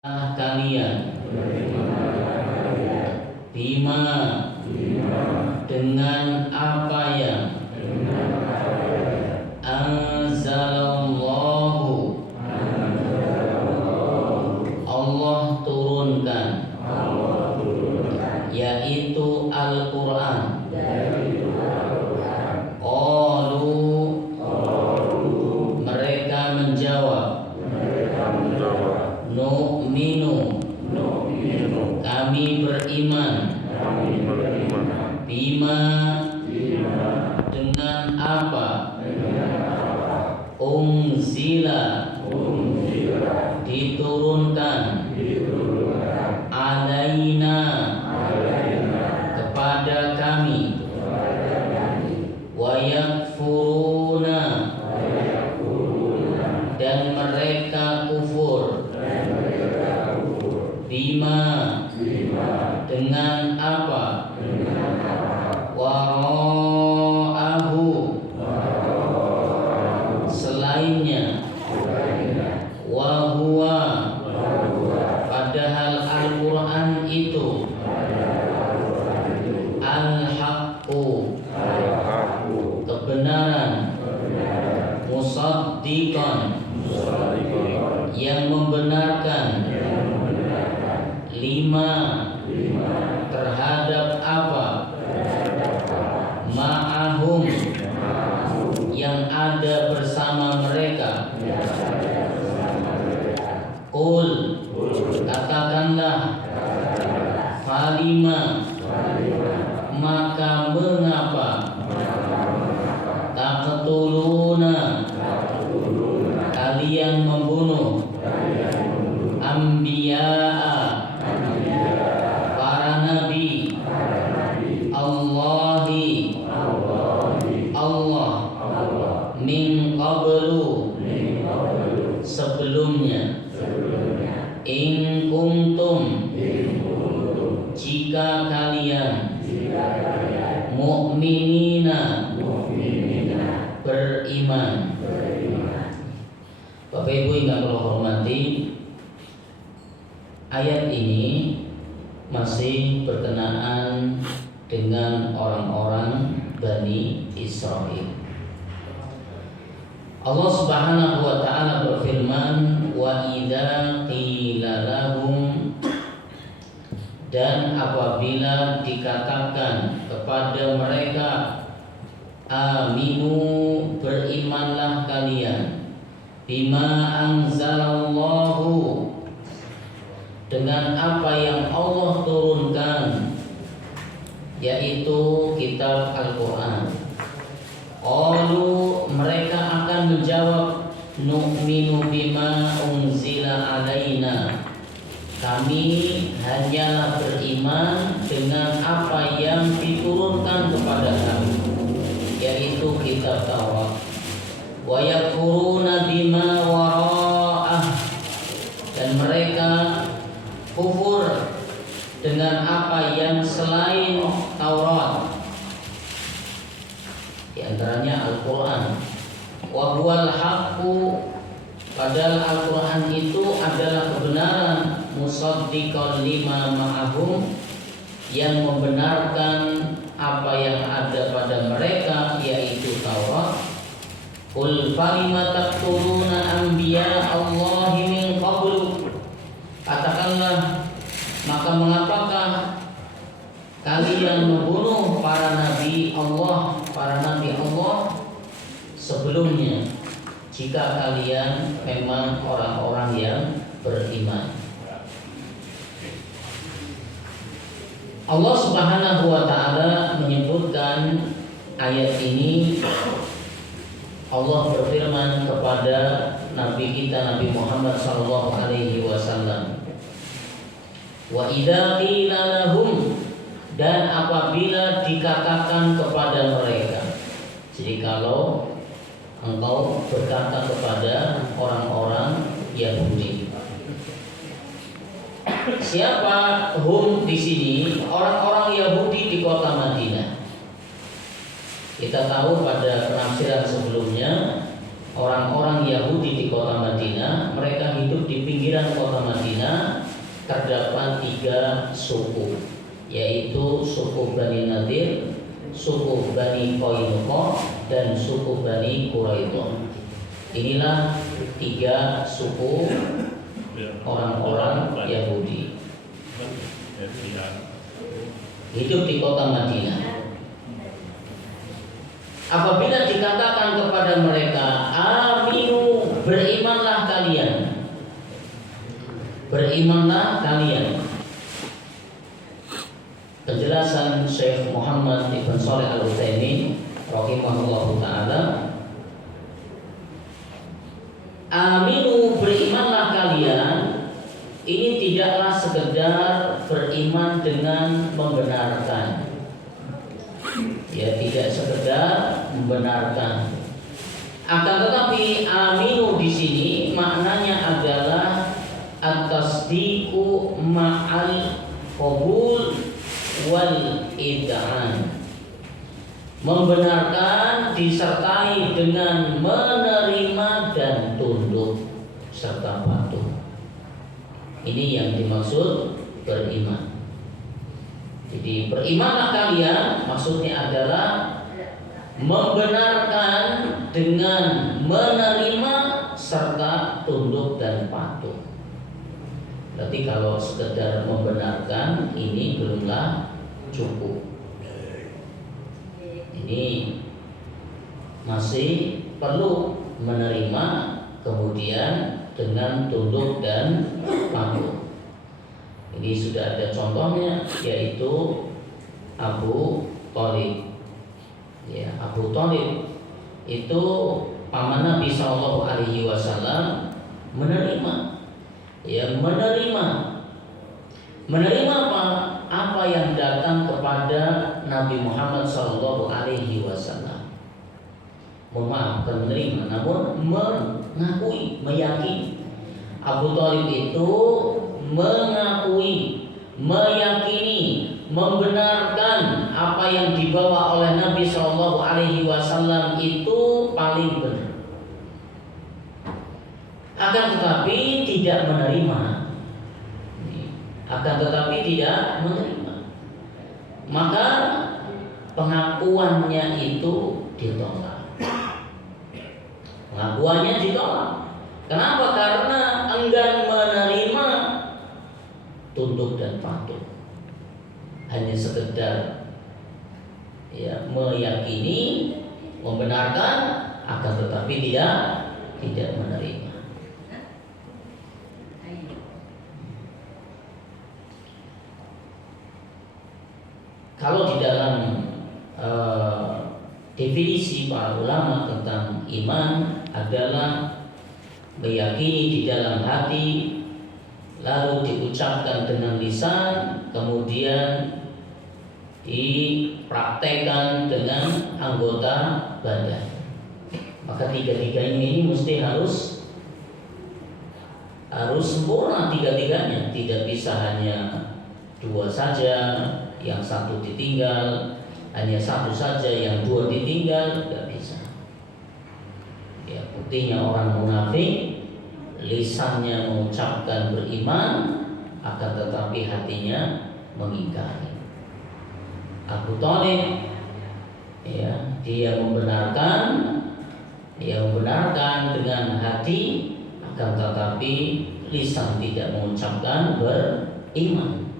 Kalian bima dengan apa yang anzalallahu Allah turunkan, yaitu Al-Quran. Mereka menjawab, nu'minu, kami beriman, bima dengan apa unzila diturunkan, alaina kepada kami, wa yakfuruna dan mereka kufur, bima dengan apa wara'ahu selainnya, wa huwa padahal Al-Quran itu al-haqqu kebenaran, musaddiqan yang membenarkan, lima terhadap apa ma'ahum yang ada bersama mereka. Qul katakanlah, falima maka mengapa, taqtuluna kalian membunuh, anbiya'a para nabi, Allahi Allah, min qablu sebelumnya, in kuntum jika kalian, mu'minina beriman. Bapak Ibu yang Allah hormati, ayat ini masih berkenaan dengan orang-orang Bani Israel. Allah Subhanahu wa taala berfirman, wa idza qila lahum dan apabila dikatakan kepada mereka, aminu berimanlah kalian, bima anzalallahu dengan apa yang Allah turunkan, yaitu kitab Al-Quran. Qalu mereka akan menjawab, nu'minu bima unzila alaina, kami hanyalah beriman dengan apa yang diturunkan kepada kami, yaitu kitab Taurat. Wa yakfuruna bima wara'ah dan mereka kufur dengan apa yang selain Taurat, di antaranya Al-Quran. Wa huwal haqqu padahal Al-Quran itu adalah kebenaran, musaddiqan lima ma'ahum yang membenarkan apa yang ada pada mereka, yaitu Taurat. Qul falima taqtuluna anbiya Allahi min qablu, katakanlah maka mengapakah kalian membunuh para nabi Allah sebelumnya, jika kalian memang orang-orang yang beriman. Allah Subhanahu wa taala menyebutkan ayat ini, Allah berfirman kepada Nabi kita Nabi Muhammad sallallahu alaihi wasallam, wa idza qila lahum dan apabila dikatakan kepada mereka. Jadi kalau engkau berkata kepada orang-orang Yahudi, siapa hum di sini? Orang-orang Yahudi di kota Madinah. Kita tahu pada penafsiran sebelumnya orang-orang Yahudi di kota Madinah, mereka hidup di pinggiran kota Madinah. Terdapat 3 suku, yaitu suku Bani Nadir, suku Bani Qainuqa, dan suku Bani Quraidah. Inilah 3 suku orang-orang Yahudi hidup di kota Madinah. Apabila dikatakan kepada mereka, aminu, berimanlah kalian, berimanlah kalian. Penjelasan Syekh Muhammad Ibn Shalih Al-Utsaimin rahimahullahu ta'ala, aminu, berimanlah kalian, ini tidaklah sekedar beriman dengan membenarkan, ya, tidak sekedar membenarkan. Akan tetapi aminu di sini maknanya adalah at-tasdiqu ma'al qabul wal id'an. Membenarkan disertai dengan menerima dan tunduk serta patuh. Ini yang dimaksud beriman. Jadi berimanlah kalian maksudnya adalah membenarkan dengan menerima serta tunduk dan patuh. Berarti kalau sekedar membenarkan ini belumlah cukup. Ini masih perlu menerima, kemudian dengan tunduk dan patuh. Ini sudah ada contohnya, yaitu Abu Thalib. Ya, Abu Thalib itu paman Nabi Shallallahu Alaihi Wasallam menerima, ya, menerima apa? Apa yang datang kepada Nabi Muhammad Shallallahu Alaihi Wasallam. Mohon maaf, bukan menerima, namun mengakui, meyakini. Abu Thalib itu mengakui, meyakini, membenarkan apa yang dibawa oleh Nabi Shallallahu Alaihi Wasallam itu paling benar. Akan tetapi tidak menerima. Maka pengakuannya itu ditolak. Kenapa? Karena enggan menerima tunduk dan patuh. Hanya sekedar, ya, meyakini, membenarkan, akan tetapi tidak menerima. Kalau di dalam definisi para ulama tentang iman adalah meyakini di dalam hati, lalu diucapkan dengan lisan, kemudian dipraktekkan dengan anggota badan. Maka tiga-tiganya ini mesti harus sempurna, tiga-tiganya. Tidak bisa hanya 2 saja, yang 1 ditinggal, hanya 1 saja, yang 2 ditinggal, tidak bisa. Ya, buktinya orang munafik, lisannya mengucapkan beriman, akan tetapi hatinya mengingkari. Abu Thalib, ya, dia membenarkan dengan hati, akan tetapi lisan tidak mengucapkan beriman.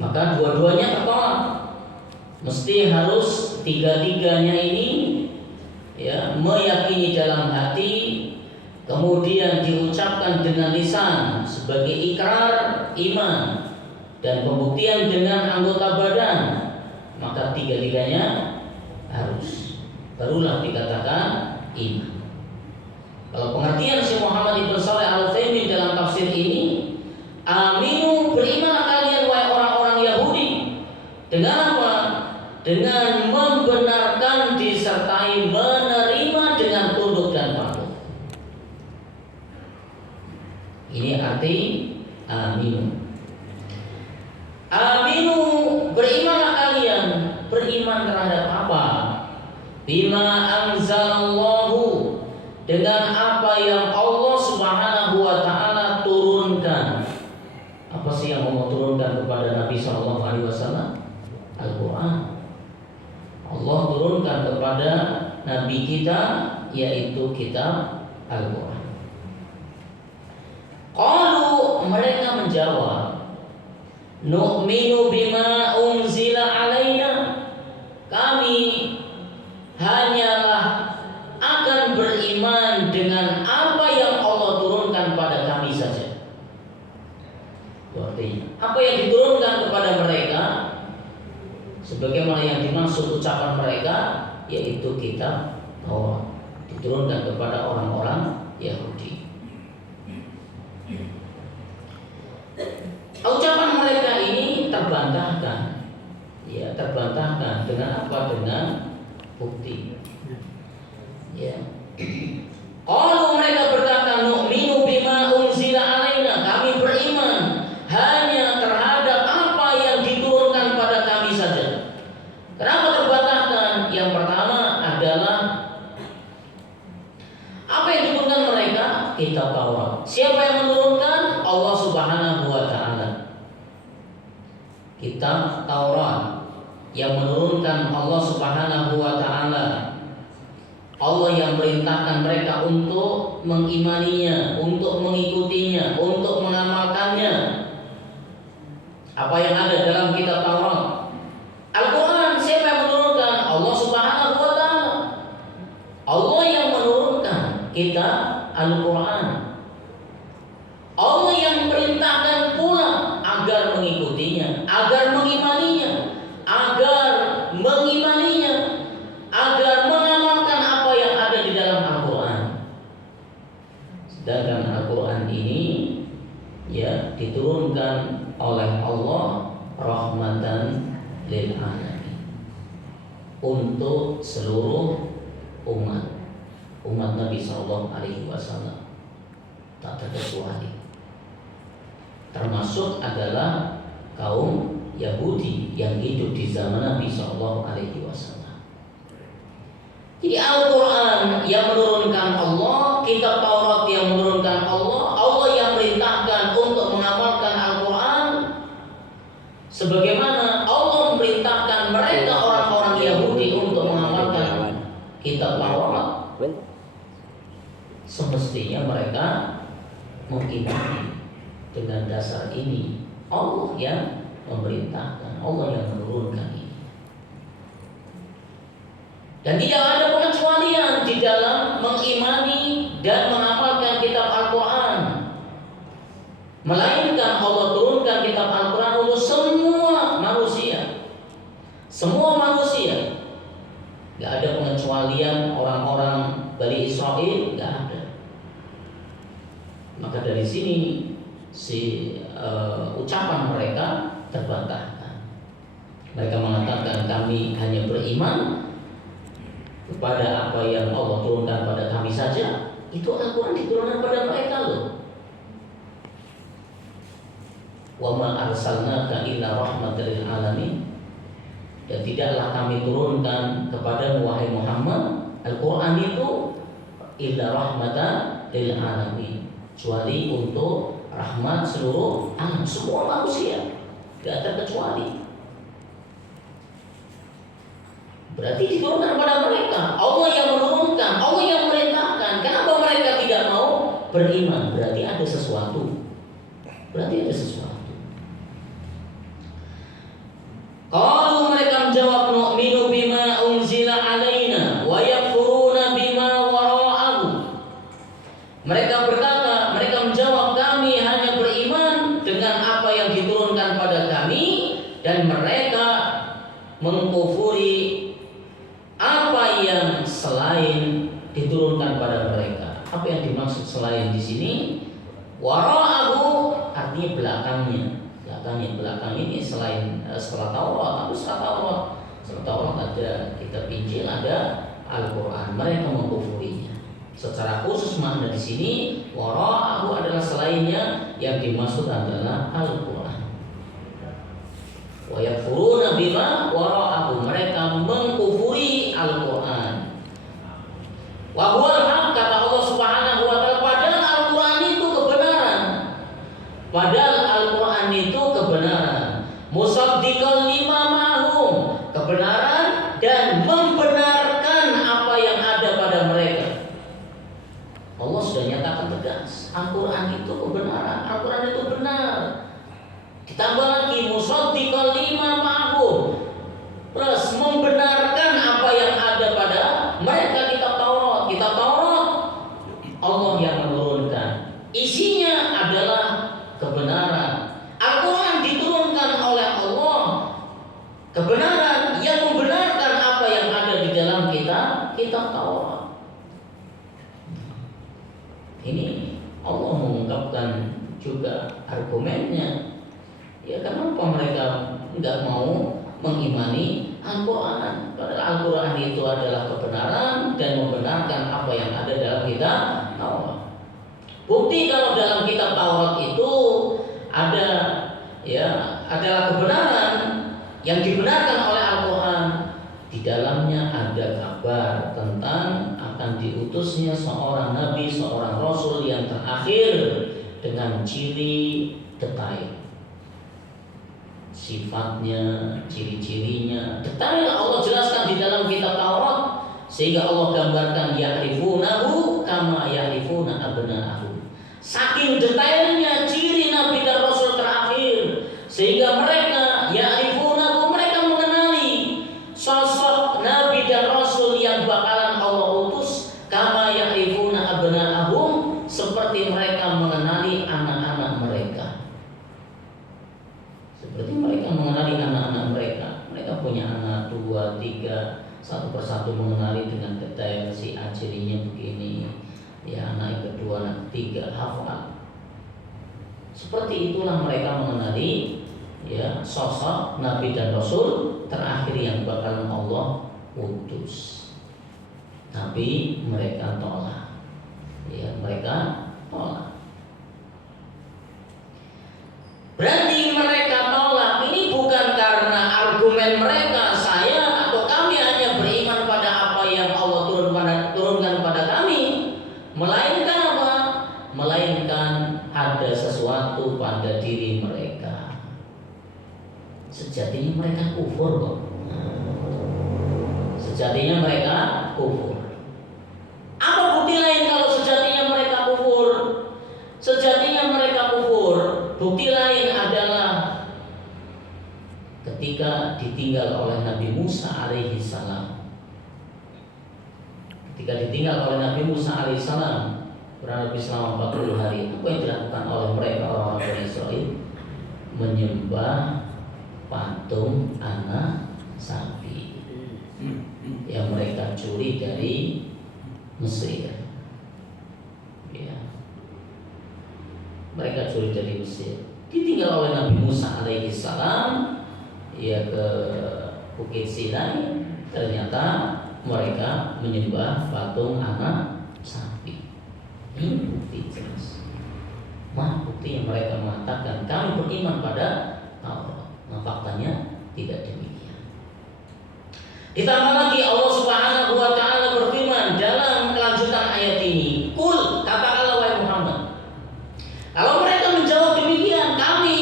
Maka dua-duanya tertolak. Mesti harus tiga-tiganya ini, ya, meyakini dalam hati, kemudian diucapkan dengan lisan sebagai ikrar iman, dan pembuktian dengan anggota badan. Maka tiga-tiganya harus, barulah dikatakan iman. Kalau pengertian Syekh Muhammad Ibn Shalih Al-Utsaimin dalam tafsir ini, aminu, berimanlah kalian wahai orang-orang Yahudi. Dengan apa? Dengan membenarkan disertai menerima dengan tunduk dan patuh. Ini arti aminu. Aminu, berimanlah kalian. Beriman terhadap apa? bima anzalallahu, dengan apa yang Allah Subhanahu wa taala turunkan. Apa sih yang Allah turunkan kepada Nabi sallallahu alaihi wasallam? Al-Qur'an. Allah turunkan kepada Nabi kita yaitu kitab Al-Qur'an. Qalu, mereka menjawab, nu'minu bima unzila alaina, kami hanyalah akan beriman dengan apa yang Allah turunkan pada kami saja. Artinya, apa yang diturunkan kepada mereka sebagaimana yang dimaksud ucapan mereka yaitu kitab Taurat, diturunkan kepada orang-orang Yahudi. Ucapan mereka ini terbantahkan, ya, terbantahkan dengan apa? Dengan bukti. Ya. Kalau mereka berkata, nu'minu bima unzila alaina, kami beriman hanya terhadap apa yang diturunkan pada kami saja. Kenapa terbantahkan? Yang pertama adalah apa yang diturunkan mereka? Kitab Taurat. Siapa yang menurunkan? Allah Subhanahu wa taala. Kitab Taurat yang menurunkan Allah Subhanahu wa taala. Allah yang perintahkan mereka untuk mengimaninya, untuk mengikutinya, untuk mengamalkannya. Apa yang ada dalam kitab Taurat? Al-Quran. Siapa yang menurunkan? Allah Subhanahu wa taala. Allah yang menurunkan kitab Al-Quran. Allah yang perintahkan pula agar mengikutinya, agar mengimaninya, agar mengamalkan apa yang ada di dalam Al-Quran. Sedangkan Al-Quran ini ya diturunkan oleh Allah rahmatan lil alamin, untuk seluruh umat Nabi sallallahu alaihi wasallam, tak terkecuali. Termasuk adalah kaum Yahudi yang hidup di zaman Nabi sallallahu alaihi wasallam. Jadi Al-Quran yang menurunkan Allah, kitab Taurat yang menurunkan Allah, Allah yang perintahkan untuk mengamalkan Al-Quran sebagaimana Allah memerintahkan mereka orang-orang Yahudi untuk mengamalkan kitab Taurat. Semestinya mereka mengimani dengan dasar ini. Allah yang memerintahkan, Allah yang menurunkan ini. Dan tidak ada pengecualian di dalam mengimani dan mengamalkan kitab Al-Quran, melainkan Allah turunkan kitab Al-Quran untuk semua manusia. Semua manusia. Gak ada pengecualian orang-orang Bani Israel, gak ada. Maka dari sini ucapan mereka terbantahkan. Mereka mengatakan kami hanya beriman kepada apa yang Allah turunkan pada kami saja. Itu Al-Quran diturunkan pada mereka loh. Wa ma arsalnaka illa rahmatan lil alamin. Dan tidaklah kami turunkan kepada wahai Muhammad Al-Quran itu illa rahmatan lil alamin, kecuali untuk rahmat seluruh alam, semua manusia, tidak terkecuali. Berarti diturunkan pada mereka. Allah yang menurunkan, Allah yang memerintahkan. Kenapa mereka tidak mau beriman? Berarti ada sesuatu. Kalau mereka menjawab nu'minu bima unzila alaina wa yakfuruna bima wara'ahu. Mereka berkata, mereka menjawab kami hanya beriman dengan apa yang diturunkan pada kami, dan mereka mengkufuri apa yang selain diturunkan pada mereka. Apa yang dimaksud selain di sini? Wara'ahu artinya belakangnya. Belakang ini selain setelah Taurat, tapi setelah Taurat ada kitab Injil, ada Al-Quran. Mereka mengkufurinya. Secara khusus makna di sini wara'ahu adalah selainnya, yang dimaksud adalah Al-Quran. Wa yakfuruna bima wara'ahu, mereka mengkufuri Al-Quran. Wa huwal haq, kata Allah Subhanahu wa taala, padahal Al-Qur'an itu kebenaran. Padahal Al-Qur'an itu kebenaran. Musaddiqal lima ma'hum, kebenaran dan membenarkan apa yang ada pada mereka. Allah sudah nyatakan tegas, Al-Qur'an itu kebenaran, Al-Qur'an itu benar. Ditambah lagi musaddiqal lima ma'hum, plus membenarkan apa yang ada pada mereka. Kitab Taurat Allah yang menurunkan, isinya adalah kebenaran. Al-Quran diturunkan oleh Allah, kebenaran yang membenarkan apa yang ada di dalam kitab Taurat. Ini Allah mengungkapkan juga argumennya. Ya, kenapa mereka nggak mau mengimani Al-Quran? Padahal Al-Quran itu adalah kebenaran dan membenarkan apa yang ada dalam kitab Taurat. Bukti kalau dalam kitab Taurat itu ada, ya, adalah kebenaran yang dibenarkan oleh Al-Quran. Di dalamnya ada kabar tentang akan diutusnya seorang nabi, seorang rasul yang terakhir dengan ciri detail. Sifatnya, ciri-cirinya detail Allah jelaskan di dalam kitab Taurat, sehingga Allah gambarkan ya'rifunahu kama ya'rifuna abna'ahum. Saking detailnya ciri nabi dan rasul terakhir, sehingga mereka ya'rifunahu, mereka mengenali sosok nabi dan rasul yang bakalan Allah utus, kama ya'rifuna abna'ahum, seperti mereka mengenali anak-anak mereka. Seperti mereka mengenali anak-anak mereka. Mereka punya anak 2, 3, satu persatu mengenali dengan detail, si A cirinya begini, ya anak yang kedua, anak ketiga, hafal. Seperti itulah mereka mengenali, ya, sosok nabi dan rasul terakhir yang bakalan Allah utus. Tapi mereka tolak. Ya, mereka tolak. Berarti mereka tolak ini bukan karena argumen mereka, saya atau kami hanya beriman pada apa yang Allah turunkan pada kami, melainkan apa? Melainkan ada sesuatu pada diri mereka. Sejatinya mereka kufur kok. Sejatinya mereka kufur. Apa bukti lain kalau sejatinya mereka kufur? Sejatinya mereka kufur. Bukti lain adalah ketika ditinggal oleh Nabi Musa alaihi salam. Ketika ditinggal oleh Nabi Musa alaihi salam kurang lebih selama 40 hari, apa yang dilakukan oleh mereka orang-orang Bani Israil? Menyembah patung anak sapi yang mereka curi dari Mesir. Ya. Mereka curi dari Mesir. Ditinggal oleh Nabi Musa alaihi salam, ya, ke Bukit Sinai. Ternyata mereka menyembah patung anak sapi. Ini bukti jelas. Bukti yang mereka mengatakan kami beriman pada Taurat. Nah, faktanya tidak demikian. Ditambah lagi Allah Subhanahu wa taala berfirman dalam kelanjutan ayat ini, "Qul," katakanlah wahai Muhammad, kalau mereka menjawab demikian, kami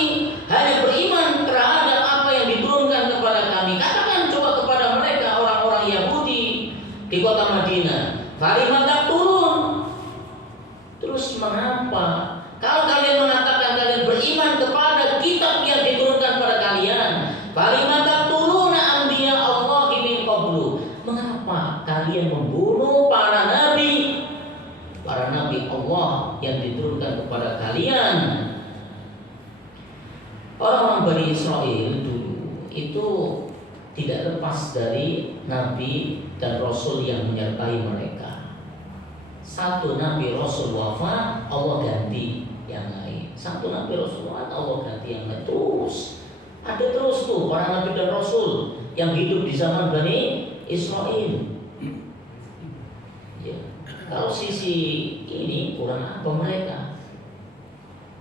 hanya beriman terhadap apa yang diturunkan kepada kami. Katakan coba kepada mereka orang-orang Yahudi di kota Madinah, "Falimatak turun." Terus mengapa kalau kalian mengatakan kalian beriman kepada kitab yang diturunkan pada kalian, "Falimatak turuna anbiya Allah min qablu." Mengapa kalian membunuh para nabi Allah yang diturunkan kepada kalian? Orang-orang Bani Israil dulu itu tidak lepas dari nabi dan rasul yang menyertai mereka. Satu nabi rasul wafat, Allah ganti yang lain. Satu nabi rasul wafat, Allah ganti yang lain. Terus ada terus tuh para nabi dan rasul yang hidup di zaman Bani Israil. Ya, kalau sisi ini kurang apa mereka?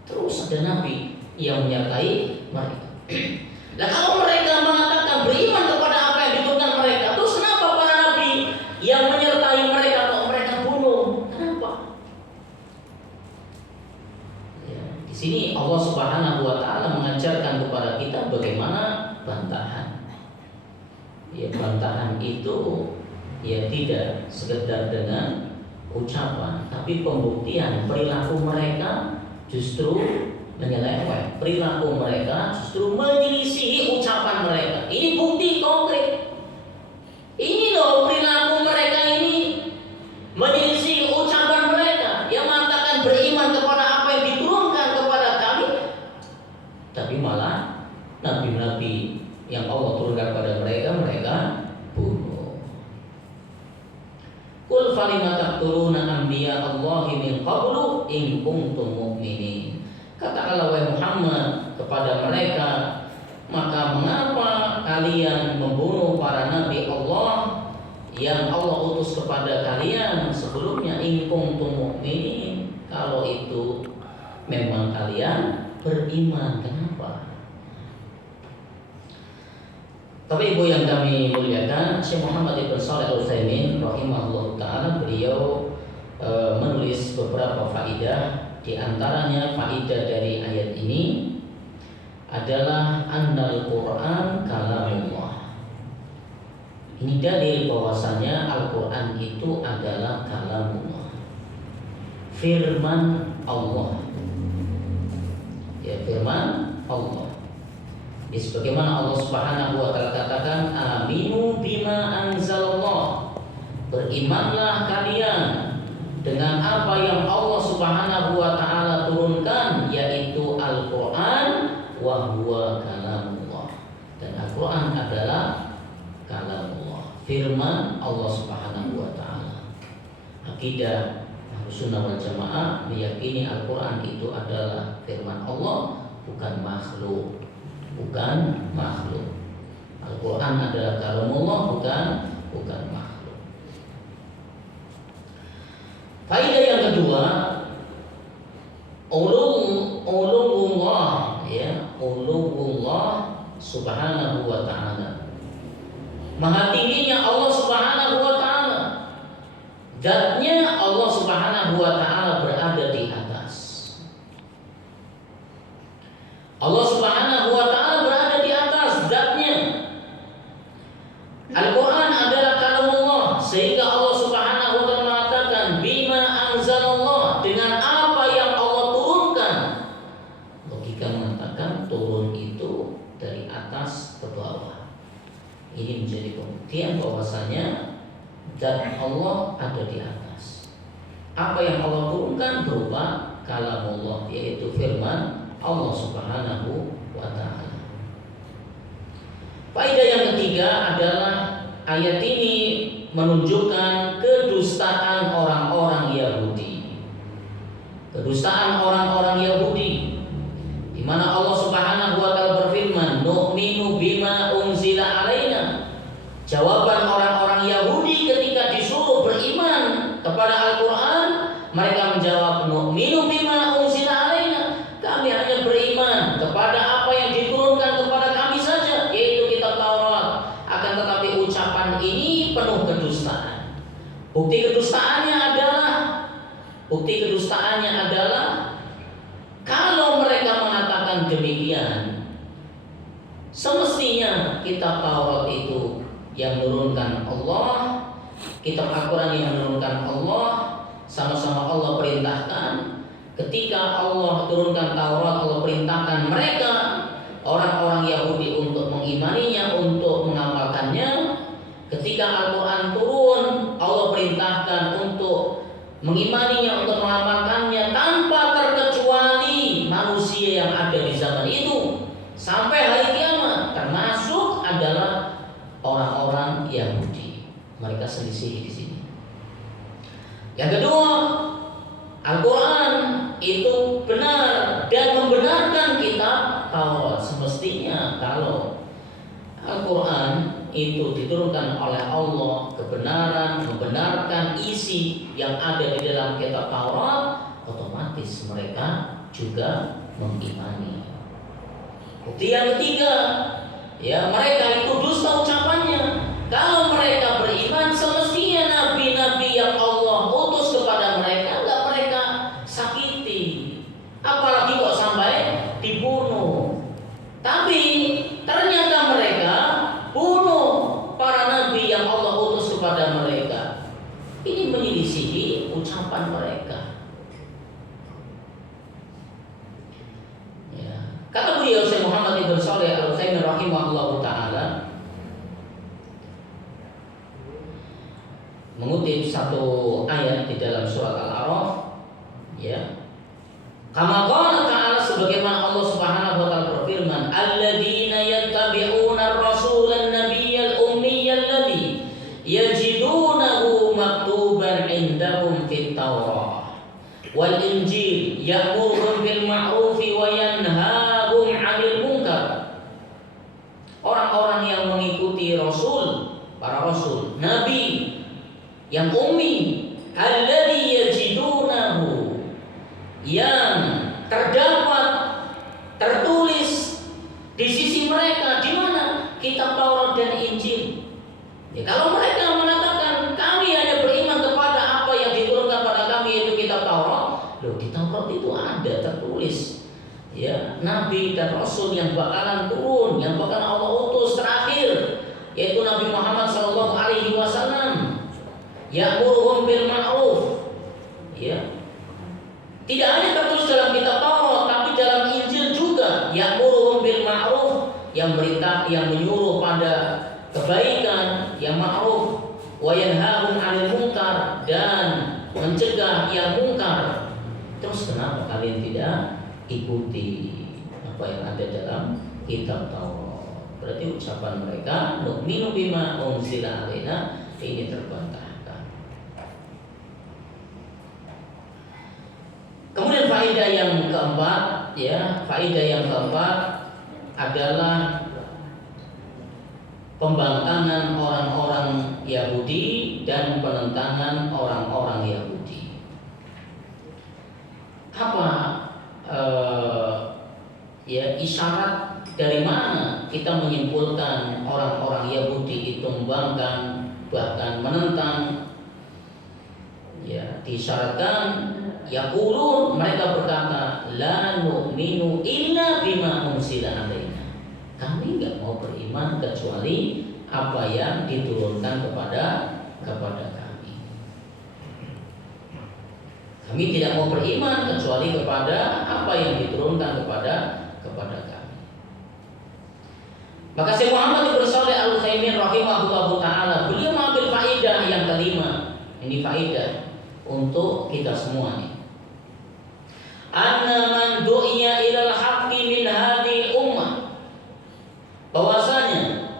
Terus ada nabi yang menyertai mereka. Nah, kalau mereka mengatakan beriman kepada apa yang diturunkan mereka, terus kenapa para nabi yang menyertai mereka kok mereka Allah Subhanahu wa taala mengajarkan kepada kita bagaimana bantahan. Ya, bantahan itu ya tidak sekedar dengan ucapan, tapi pembuktian perilaku mereka justru menyeleweng, perilaku mereka justru menyelisihi ucapan mereka. Ini bukti konkret. Ini loh perilaku mereka ini menyelisih ucapan mereka yang mengatakan beriman kepada apa yang diturunkan kepada kami, tapi malah nabi-nabi yang Allah turunkan kepada mereka bunuh. Qul falima taqtuluna anbiya Allahi min qablu in kuntum mu'minin. Katakanlah wahai Muhammad kepada mereka, maka mengapa kalian membunuh para nabi Allah yang Allah utus kepada kalian sebelumnya, in kuntum mu'minin, kalau itu memang kalian beriman. Kenapa? Tapi ibu yang kami muliakan, Syekh Muhammad Ibn Shalih Al-Utsaimin rahimahullah taala, beliau menulis beberapa faidah. Di antaranya faidah dari ayat ini adalah annal Quran kalamullah. Ini dalil bahwasanya Al-Quran itu adalah kalamullah, firman Allah. Ya, firman Allah. Ya, sebagaimana Allah Subhanahu wa taala katakan, aminu bima anzalallah, berimanlah kalian dengan apa yang Allah Subhanahu wa taala turunkan, yaitu Al-Qur'an, wa huwa kalamullah. Dan Al-Qur'an adalah kalamullah, firman Allah Subhanahu wa taala. Akidah Ahlussunnah wal Jamaah meyakini Al-Qur'an itu adalah firman Allah, bukan makhluk. Bukan makhluk. Al-Quran adalah kalamullah, bukan makhluk. Faedah yang kedua, uluwullah, ya, uluwullah Subhanahu wa taala. Maha tingginya Allah Subhanahu wa taala. Zatnya Allah Subhanahu wa taala berada di atas. Allah Subhanahu wa taala berada di atas zatnya. Al-Quran adalah kalamullah, sehingga Allah Subhanahu wa taala mengatakan bima anzalallah, dengan apa yang Allah turunkan. Logika mengatakan turun itu dari atas ke bawah. Ini menjadi pembuktian bahwasanya zat Allah ada di atas. Apa yang Allah turunkan berupa kalamullah, yaitu firman Allah Subhanahu wa taala. Faedah yang ketiga adalah ayat ini menunjukkan kedustaan orang-orang Yahudi. Kedustaan orang-orang Yahudi, di mana Allah Subhanahu wa taala berfirman, nu'minu bima unzila alaina. Jawaban orang-orang Yahudi ketika disuruh beriman kepada Al-Quran, mereka menjawab, nu'minu bima unzila alaina. Kami hanya beriman kepada apa yang diturunkan kepada kami saja, yaitu kitab Taurat. Akan tetapi ucapan ini penuh kedustaan. Bukti kedustaannya adalah kalau mereka mengatakan demikian, semestinya kitab Taurat itu yang menurunkan Allah, kitab Al-Quran yang menurunkan Allah, sama-sama Allah perintahkan. Ketika Allah turunkan Taurat, Allah perintahkan mereka, orang-orang Yahudi, untuk mengimaninya, untuk mengamalkannya. Ketika Al-Quran turun, Allah perintahkan untuk mengimaninya, untuk mengamalkannya, tanpa terkecuali manusia yang ada di zaman itu sampai hari kiamat, termasuk adalah orang-orang Yahudi. Mereka selisih di sini. Yang kedua, Al-Quran itu benar dan membenarkan kitab Taurat. Semestinya kalau Al-Quran itu diturunkan oleh Allah, kebenaran, membenarkan isi yang ada di dalam kitab Taurat, otomatis mereka juga mengimani. Bukti yang ketiga, ya, mereka itu dusta ucapannya. Kalau mereka beriman, semestinya nabi-nabi yang Allah utus kepada mereka enggak mereka sakiti. Apalagi kok sampai Kata beliau Syekh Muhammad ibn Shalih Al-Utsaimin rahimahullahu taala mengutip satu ayat di dalam surat Al-A'raf, ya. Kama qala ta'ala, sebagaimana Allah Subhanahu wa taala berfirman, alladzina yattabi'una ar-rasulan nabiyyal ummiyyal ladzi yajidunahu maktuban 'indahum fit Taurah wal Injil ya'muruhum bil ma'rufi wa yanhahum 'anil munkar. Orang-orang yang mengikuti rasul, para rasul, nabi yang ummi, alladzi yajidunahu, yang terdapat tertulis di sisi mereka di mana? Kitab Taurat dan Injil. Ya, kalau mereka mengatakan kami hanya beriman kepada apa yang diturunkan pada kami, yaitu kitab Taurat, loh, di Taurat itu ada tertulis, ya, nabi dan rasul yang bakalan turun, yang bakalan Allah utus terakhir, yaitu Nabi Muhammad sallallahu alaihi wasallam. Ya'muruhum bil ma'ruf, ya. Tidak hanya tertulis dalam kitab Taurat, tapi dalam Injil juga. Ya'muruhum bil ma'ruf, yang berita, yang menyuruh pada kebaikan, yang ma'ruf, wa yanhahum 'anil munkar, dan mencegah yang mungkar. Terus kenapa kalian tidak ikuti apa yang ada dalam kitab Taurat? Berarti ucapan mereka nu'minu bima unzila alaina ini terbantah. Kemudian faedah yang keempat, ya, faedah yang keempat adalah pembangkangan orang-orang Yahudi dan penentangan orang-orang Yahudi. Apa ya, isyarat dari mana kita menyimpulkan orang-orang Yahudi itu membangkang bahkan menentang? Ya, disyaratkan yaqulun, mereka berkata, la nu'minu illa bima unzila alaina. Kami enggak mau beriman kecuali apa yang diturunkan kepada kami. Kami tidak mau beriman kecuali kepada apa yang diturunkan kepada kami. Maka Syekh Muhammad ibn Shalih Al-Utsaimin rahimahullahu taala, beliau mengambil faedah yang kelima. Ini faedah untuk kita semua nih. Anna man du'iya ilal haqqi min hadhihi ummah, bahwasanya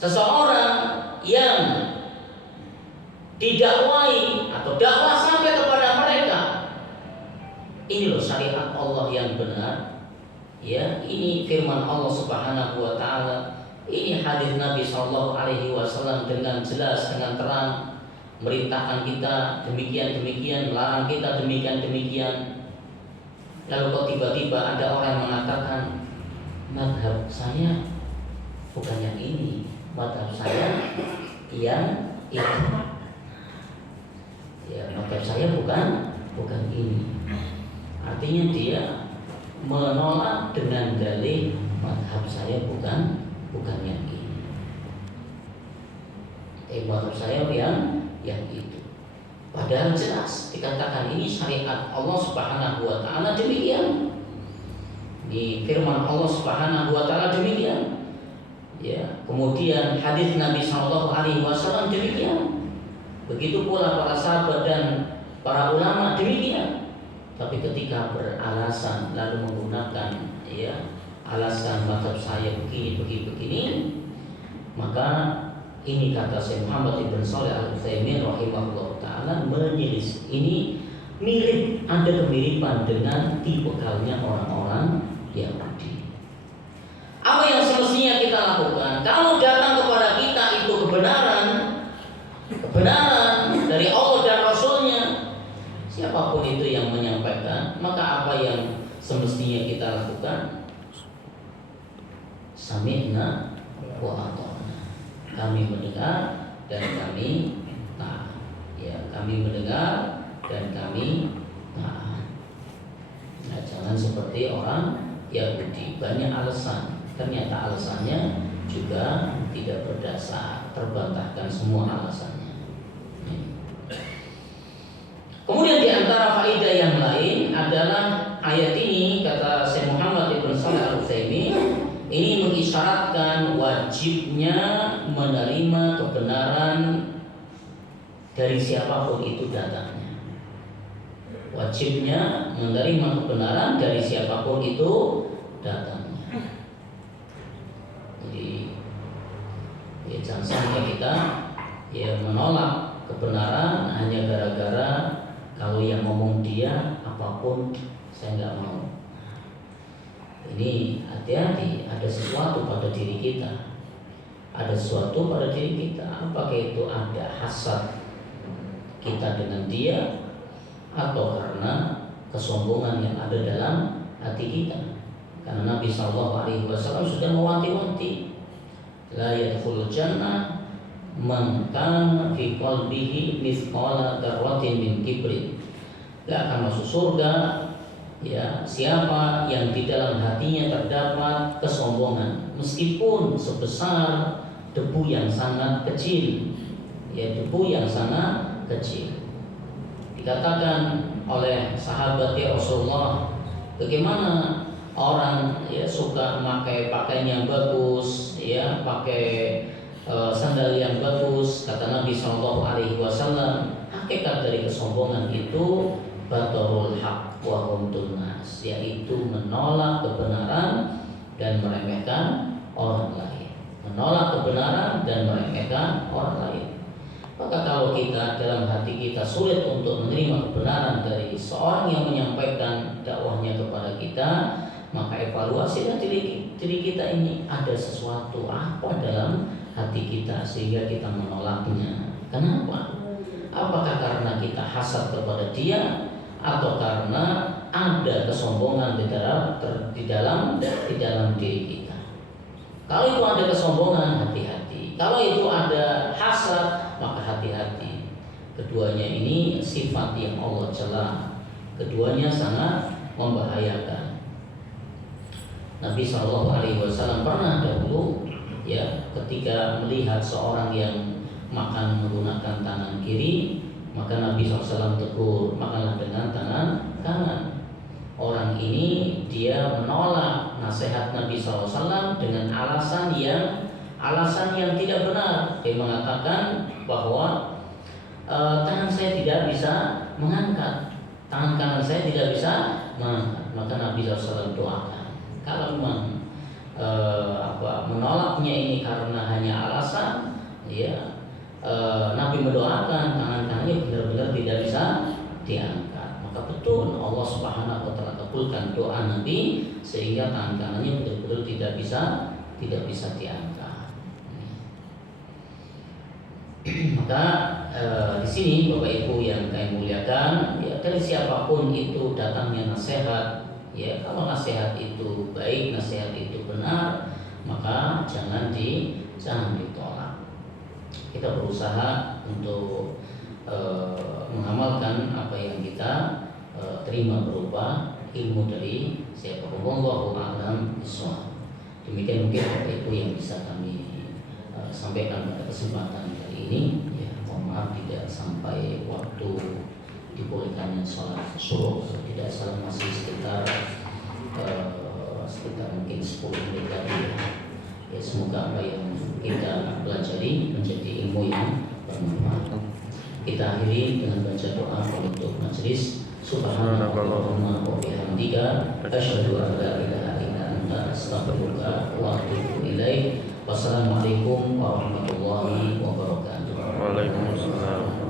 seseorang yang didakwai atau dakwah sampai kepada mereka, ini loh syariat Allah yang benar, ya, ini firman Allah Subhanahu wa taala, ini hadis Nabi sallallahu alaihi wasallam dengan jelas, dengan terang merintahkan kita demikian, melarang kita demikian. Lalu kok tiba-tiba ada orang yang mengatakan, mazhab saya bukan yang ini, mazhab saya yang itu. Ya, mazhab saya bukan ini. Artinya dia menolak dengan dalil mazhab saya bukan yang ini. Mazhab saya yang itu. Padahal jelas dikatakan ini syariat Allah Subhanahu wa taala demikian. Di firman Allah Subhanahu wa taala demikian. Ya, kemudian hadis Nabi sallallahu alaihi wasallam demikian. Begitu pula para sahabat dan para ulama demikian. Tapi ketika beralasan lalu menggunakan, ya, alasan mazhab saya begini, maka ini kata Syekh Muhammad ibn Shalih Al-Utsaimin rahimahullah ta'ala menyelisih. Ini mirip, ada kemiripan dengan tipikalnya orang-orang Yahudi. Apa yang semestinya kita lakukan? Kalau datang kepada kita itu kebenaran dari Allah dan Rasulnya, siapapun itu yang menyampaikan, maka apa yang semestinya kita lakukan? Sami'na wa ata'na. Kami mendengar dan kami taat. Ya, kami mendengar dan kami taat. Nah, jangan seperti orang Yahudi, banyak alasan. Ternyata alasannya juga tidak berdasar, terbantahkan semua alasannya. Kemudian di antara faedah yang lain adalah ayat ini, kata Syekh Muhammad ibn Shalih mensyaratkan wajibnya menerima kebenaran dari siapapun itu datangnya. Wajibnya menerima kebenaran dari siapapun itu datangnya. Jadi ya jangan sampai kita ya menolak kebenaran hanya gara-gara kalau yang ngomong dia apapun saya nggak mau. Ini hati-hati, ada sesuatu pada diri kita. Ada sesuatu pada diri kita. Apakah itu ada hasad kita dengan dia, atau karena kesombongan yang ada dalam hati kita? Karena Nabi SAW sudah mewanti-wanti, la yadkhulul jannah man kana fi qalbihi mithqala dzarratin min kibrin. Gak akan masuk surga ya siapa yang di dalam hatinya terdapat kesombongan meskipun sebesar debu yang sangat kecil, ya debu yang sangat kecil. Dikatakan oleh sahabat ya Rasulullah, bagaimana orang ya suka memakai pakaian yang bagus, ya pakai sandal yang bagus. Kata Nabi SAW, hakikat dari kesombongan itu batarul haq wa humtun nas, yaitu menolak kebenaran dan meremehkan orang lain. Menolak kebenaran dan meremehkan orang lain. Maka kalau kita dalam hati kita sulit untuk menerima kebenaran dari seorang yang menyampaikan dakwahnya kepada kita, maka evaluasilah diri kita ini, ada sesuatu apa dalam hati kita sehingga kita menolaknya. Kenapa? Apakah karena kita hasad kepada dia, atau karena ada kesombongan di dalam diri kita? Kalau itu ada kesombongan, hati-hati. Kalau itu ada hasad, maka hati-hati. Keduanya ini sifat yang Allah cela. Keduanya sangat membahayakan. Nabi SAW pernah dahulu ya ketika melihat seorang yang makan menggunakan tangan kiri, maka Nabi SAW tegur, makanlah dengan tangan kanan. Orang ini dia menolak nasihat Nabi SAW dengan alasan yang tidak benar. Dia mengatakan bahwa tangan saya tidak bisa mengangkat, tangan kanan saya tidak bisa mengangkat. Maka Nabi SAW doakan, kalau memang menolaknya ini karena hanya alasan, ya Nabi mendoakan tangan kanannya benar-benar tidak bisa diangkat. Maka betul Allah Subhanahu wa taala kabulkan doa Nabi sehingga tangan kanannya betul-betul tidak bisa diangkat. Maka di sini Bapak Ibu yang kami muliakan, ya dari siapapun itu datangnya nasihat, ya kalau nasihat itu baik, nasihat itu benar, maka jangan ditolak. Kita berusaha untuk mengamalkan apa yang kita terima berupa ilmu dari siapapun. Wallahu a'lam bishawab. Demikian mungkin Bapak Ibu yang bisa kami sampaikan pada kesempatan kali ini. Ya, mohon maaf tidak sampai waktu dibolehkannya sholat subuh. Tidak salah masih sekitar mungkin 10 menit lagi. Ya, semoga apa yang kita pelajari menjadi ilmu yang bermanfaat. Kita akhiri dengan baca doa untuk majelis. Subhanallahumma wa bihamdika asyhadu an la ilaha illa anta astaghfiruka wa atubu ilaik. Wassalamualaikum warahmatullahi wabarakatuh. Waalaikumsalam.